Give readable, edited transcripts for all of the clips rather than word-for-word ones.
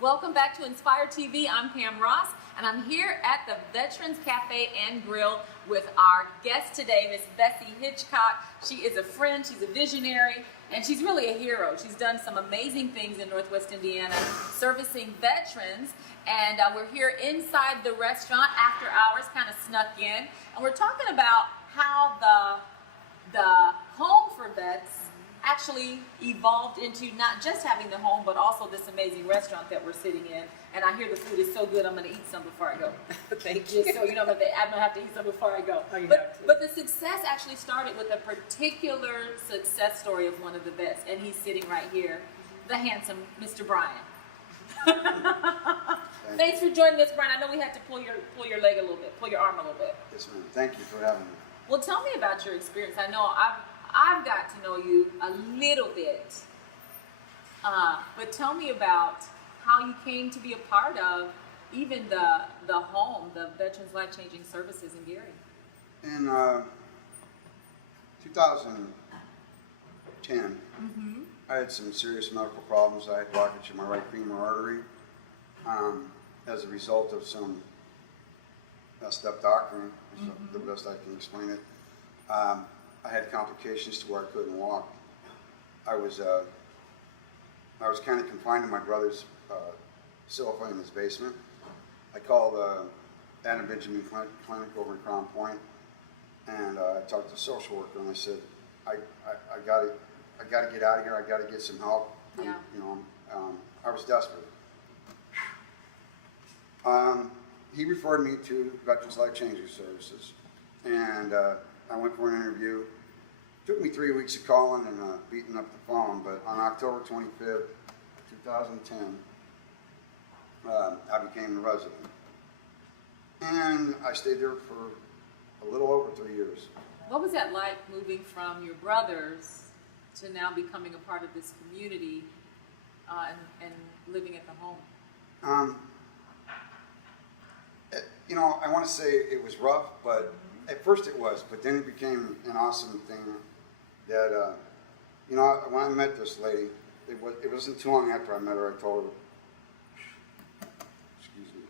Welcome back to Inspire TV. I'm Pam Ross, and I'm here at the Veterans Cafe and Grill with our guest today, Miss Bessie Hitchcock. She is a friend, she's a visionary, and she's really a hero. She's done some amazing things in Northwest Indiana, servicing veterans. And we're here inside the restaurant after hours, kind of snuck in, and we're talking about how the home for vets actually evolved into not just having the home, but also this amazing restaurant that we're sitting in. And I hear the food is so good, I'm going to eat some before I go. Thank you. Just so you know, that I'm going to have to eat some before I go. Oh, But the success actually started with a particular success story of one of the vets, and he's sitting right here, the handsome Mr. Brian. Thanks for joining us, Brian. I know we had to pull your leg a little bit, pull your arm a little bit. Yes, ma'am. Thank you for having me. Well, tell me about your experience. I know I've got to know you a little bit, but tell me about how you came to be a part of even the home, the Veterans Life Changing Services in Gary. In 2010, I had some serious medical problems. I had blockage in my right femur artery as a result of some messed up doctrine, is the best I can explain it. I had complications to where I couldn't walk. I was kind of confined to my brother's sofa in his basement. I called Anna Benjamin Clinic over in Crown Point, and I talked to a social worker, and I said, I got to get out of here. I got to get some help. Yeah. I was desperate. He referred me to Veterans Life Changing Services, and I went for an interview. It took me 3 weeks of calling and beating up the phone, but on October 25th, 2010, I became a resident. And I stayed there for a little over 3 years. What was that like, moving from your brothers to now becoming a part of this community and living at the home? I want to say it was rough, but at first it was, but then it became an awesome thing that, when I met this lady, it wasn't too long after I met her, I told her, excuse me,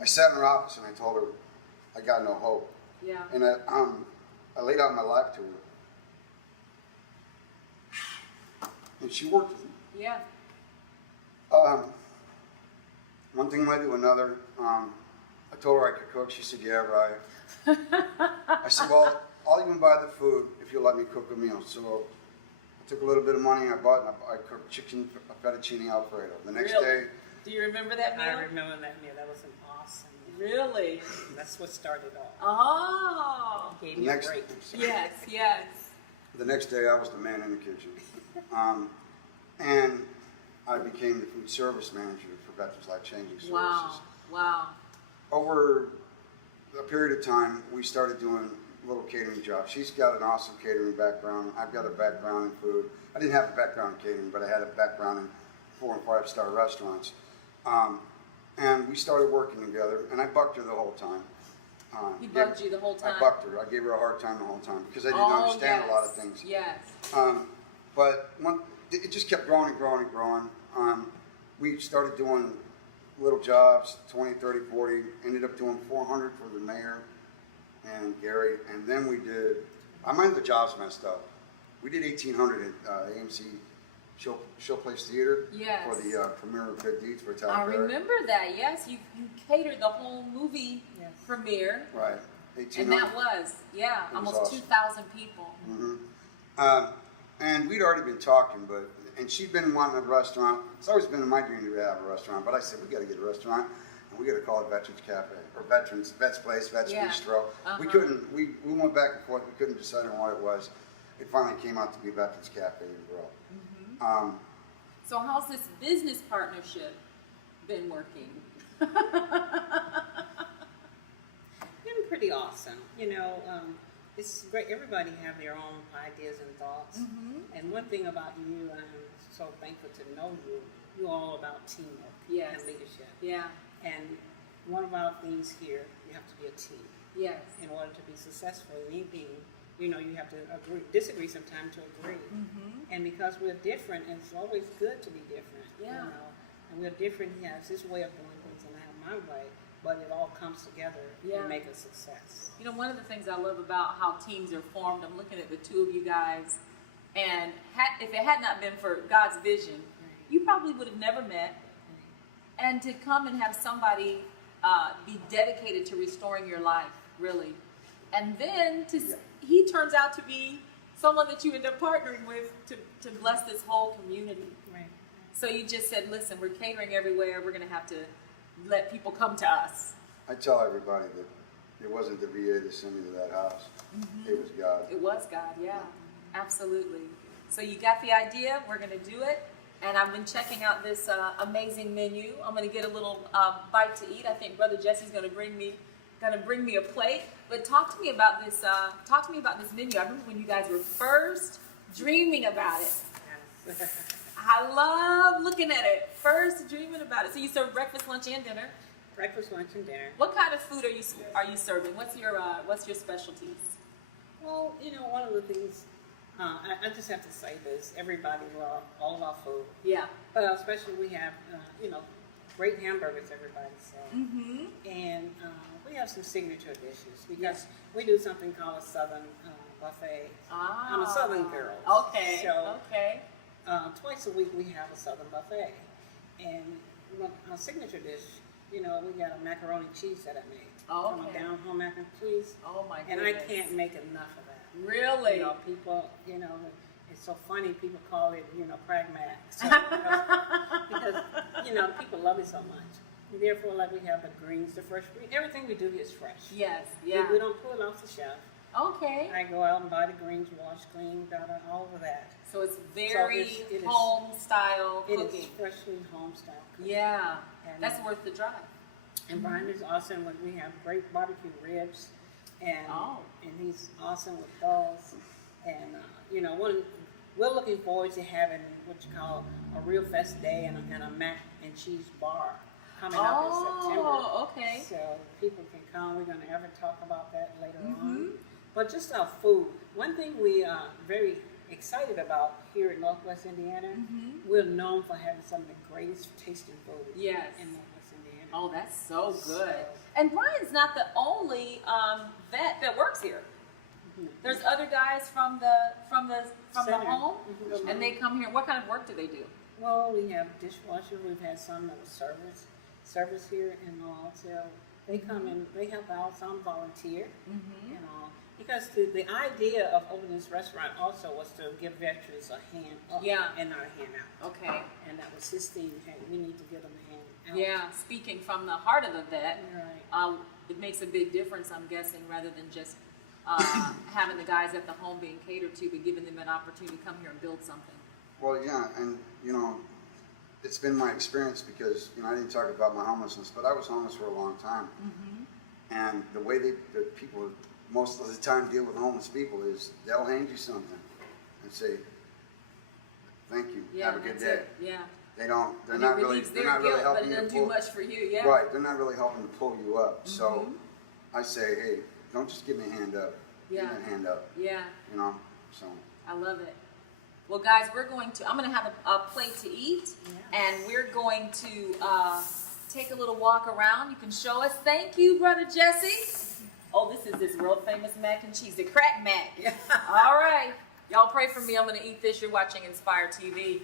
I sat in her office and I told her, I got no hope. Yeah. And I laid out my life to her. And she worked with me. Yeah. One thing led to another. I told her I could cook. She said, yeah, right. I said, well, I'll even buy the food if you'll let me cook a meal. So I took a little bit of money I bought, and I cooked chicken fettuccine Alfredo. The next day. Do you remember that meal? I remember that meal. That was an awesome meal. Really? That's what started off. Oh. Gave me a break. Yes, yes. The next day, I was the man in the kitchen. And I became the food service manager for Veterans Life Changing Services. Wow. Over a period of time, we started doing little catering jobs. She's got an awesome catering background. I've got a background in food. I didn't have a background in catering, but I had a background in 4- and 5-star restaurants. And we started working together, and I bucked her the whole time. He bugged you the whole time? I bucked her. I gave her a hard time the whole time because I didn't understand a lot of things. Yes. But it just kept growing and growing and growing. We started doing little jobs, 20, 30, 40, ended up doing 400 for the mayor and Gary, and then we did, I mind the jobs messed up. We did 1,800 at AMC Showplace Theater. Yes. For the premiere of Good Deeds for Tyler I Perry. remember that, yes. You catered the whole movie premiere. Right. 1,800. And that was, almost awesome. 2,000 people. And we'd already been talking, and she'd been wanting a restaurant. It's always been my dream to have a restaurant, but I said, we got to get a restaurant, and we got to call it Veterans Cafe, or Vet's Place, Vet's Bistro. We went back and forth, we couldn't decide on what it was. It finally came out to be Veterans Cafe and Grill. So how's this business partnership been working? Been pretty awesome. It's great. Everybody have their own ideas and thoughts. And one thing about you, I'm so thankful to know you. You're all about teamwork and leadership. Yeah. And one of our things here, you have to be a team. Yes. In order to be successful in anything, you have to disagree sometimes to agree. And because we're different, it's always good to be different. Yeah. And we're different. He has his way of doing things, and I have my way. But it all comes together Yeah. to make a success. You know, one of the things I love about how teams are formed, I'm looking at the two of you guys, and if it had not been for God's vision, you probably would have never met. And to come and have somebody be dedicated to restoring your life, really. And then he turns out to be someone that you end up partnering with to bless this whole community. Right. So you just said, listen, we're catering everywhere. We're going to have to let people come to us. I tell everybody that it wasn't the VA that sent me to that house. It was God. It was God, yeah. Absolutely. So you got the idea. We're going to do it. And I've been checking out this amazing menu. I'm going to get a little bite to eat. I think Brother Jesse's going to bring me a plate. But talk to me about this. Talk to me about this menu. I remember when you guys were first dreaming about it. Yes. I love looking at it. First dreaming about it. So you serve breakfast, lunch, and dinner. Breakfast, lunch, and dinner. What kind of food are you serving? What's your specialties? Well, you know, one of the things, I just have to say this, everybody loves all of our food. Yeah. But especially we have, you know, great hamburgers, everybody says. Mm-hmm. And we have some signature dishes because Yes. we do something called a Southern buffet. I'm a Southern girl. Okay. So Okay. twice a week we have a Southern buffet. And our signature dish, you know, we got a macaroni cheese that I made. Oh, From okay. a down-home mac and cheese. Oh my And goodness. I can't make enough of that. Really? You know, people, you know, it's so funny. People call it, you know, pragmatic. So, because, you know, people love it so much. And therefore, like we have the greens, the fresh green. Everything we do here is fresh. Yes. Yeah. We don't pull it off the shelf. Okay. I go out and buy the greens, wash, clean, all of that. So it's very it is- home style It cooking. is freshly home style cooking. Yeah. And- That's worth the drive. And Brian is awesome. We have great barbecue ribs, and Oh. and he's awesome with those. And you know, we're looking forward to having what you call a real fest day and a mac and cheese bar coming up in September. Oh, okay. So people can come. We're going to ever talk about that later Mm-hmm. on. But just our food. One thing we are very excited about here in Northwest Indiana, we're known for having some of the greatest tasting food Yes. in Northwest Indiana. Oh, that's so good. So- And Brian's not the only vet that works here. There's other guys from the Center. home, Mhm. and they come here. What kind of work do they do? Well, we have dishwasher. We've had some that were service here and all. So they come in, they help out. Some volunteer and all. Because the idea of opening this restaurant also was to give veterans a hand up Yeah. and not a hand out. Okay. And that was his theme. Hey, we need to give them a hand out. Yeah. Speaking from the heart of the vet, Right. it makes a big difference, I'm guessing, rather than just having the guys at the home being catered to, but giving them an opportunity to come here and build something. Well, yeah, and you know, it's been my experience because I didn't talk about my homelessness, but I was homeless for a long time, and the way that people most of the time deal with homeless people is they'll hand you something and say, "Thank you, Yeah. have a good that's day." it. Yeah. They don't. They're And not it really. relieves They're their not really guilt, but helping it you doesn't pull. do much for you. Yeah. Right. They're not really helping to pull you up. So I say, hey, don't just give me a hand up. Yeah. Give me a hand up. Yeah. So. I love it. Well, guys, I'm going to have a plate to eat, and we're going to take a little walk around. You can show us. Thank you, Brother Jesse. Oh, this is this world famous mac and cheese, the crack mac. All right. Y'all pray for me. I'm going to eat this. You're watching Inspire TV.